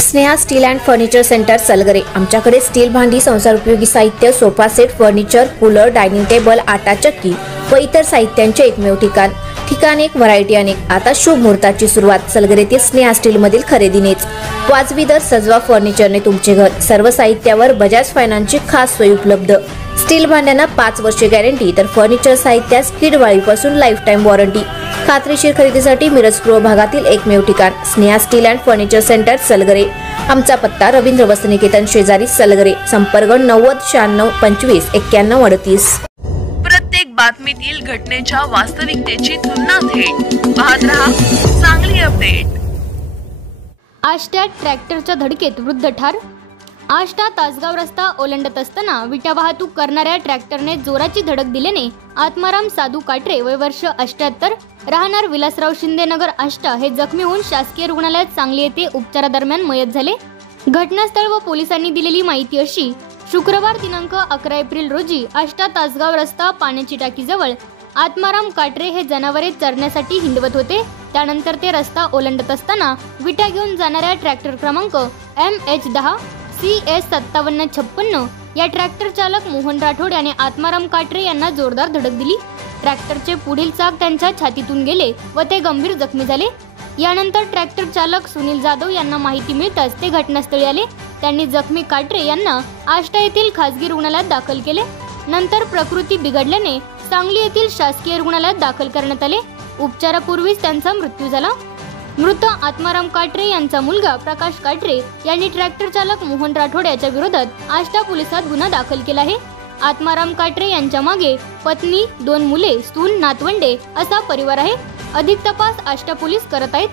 Sneha steel and furniture centre Salgare. आमच्याकडे steel भांडी, संसार उपयोगी साहित्य, sofa set, furniture, cooler, dining table, आटा चक्की व इतर साहित्यांचे एकमेव ठिकाण एक, व्हरायटी अनेक। आता शुभ मुहूर्ताची सुरुवात सलगरेतील स्नेहा स्टील मधील खरेदीनेच। वाजवी दर, सजवा फर्निचरने तुमचे घर। सर्व साहित्यावर बजाज फायनान्सची खास सोय उपलब्ध। स्टील भांड्यांना 5 वर्षे गॅरंटी, तर फर्निचर साहित्यास किडवाळीपासून लाईफ टाइम वॉरंटी। खात्रीशीर खरेदीसाठी मिरज पूर्व भागातील एकमेव ठिकाण Sneha steel and furniture centre Salgare. आमचा पत्ता रवींद्र वस्त्रनिकेतन शेजारी सलगरे। संपर्क 90 96 25 91 38। प्रत्येक बातमीतील घटनेच्या वास्तविकतेची तुलना थेट पाहत रहा चांगली अपडेट। आष्टा ट्रॅक्टरच्या धडकेत वृद्ध ठार। आष्टा तासगाव रस्ता ओलांडत असताना विटा वाहतूक करणाऱ्या ट्रॅक्टरने जोराची धडक दिल्याने आत्माराम साधू काटरे वय वर्ष 78 राहणार विलासराव शिंदे नगर आष्टा हे जखमी होऊन शासकीय रुग्णालयात सांगली येथे उपचारादरम्यान मयत झाले। घटनास्थळ व पोलिसांनी दिलेली माहिती अशी, शुक्रवार दिनांक 11 एप्रिल रोजी आष्टा तासगाव रस्ता पाण्याची टाकीजवळ आत्माराम काटरे हे जनावरे चरण्यासाठी हिंडवत होते। त्यानंतर ते रस्ता ओलांडत असताना विटा घेऊन जाणाऱ्या ट्रॅक्टर क्रमांक MH10 CS 5756 या ट्रॅक्टर चालक मोहन राठोड याने आत्माराम काटरे यांना जोरदार धडक दिली। ट्रॅक्टरचे पुढील चाक त्यांच्या छातीतून गेले व ते गंभीर जखमी झाले। यानंतर ट्रॅक्टर चालक सुनील जाधव यांना माहिती मिळताच ते घटनास्थळी आले। त्यांनी जखमी काटरे यांना आष्टा येथील खासगी रुग्णालयात दाखल केले। नंतर प्रकृती बिघडल्याने सांगली येथील शासकीय रुग्णालयात दाखल करण्यात आले। उपचारापूर्वीच त्यांचा मृत्यू झाला। मृत आत्माराम काटरे यांचा मुलगा प्रकाश काटरे यांनी ट्रॅक्टर चालक मोहन राठोड याच्या विरोधात आष्टा पोलिसात गुन्हा दाखल केला आहे। आत्माराम काटरे यांच्या मागे पत्नी, 2 मुले, सून, नातवंडे असा परिवार आहे। अधिक तपास आष्टा पोलीस करत आहेत।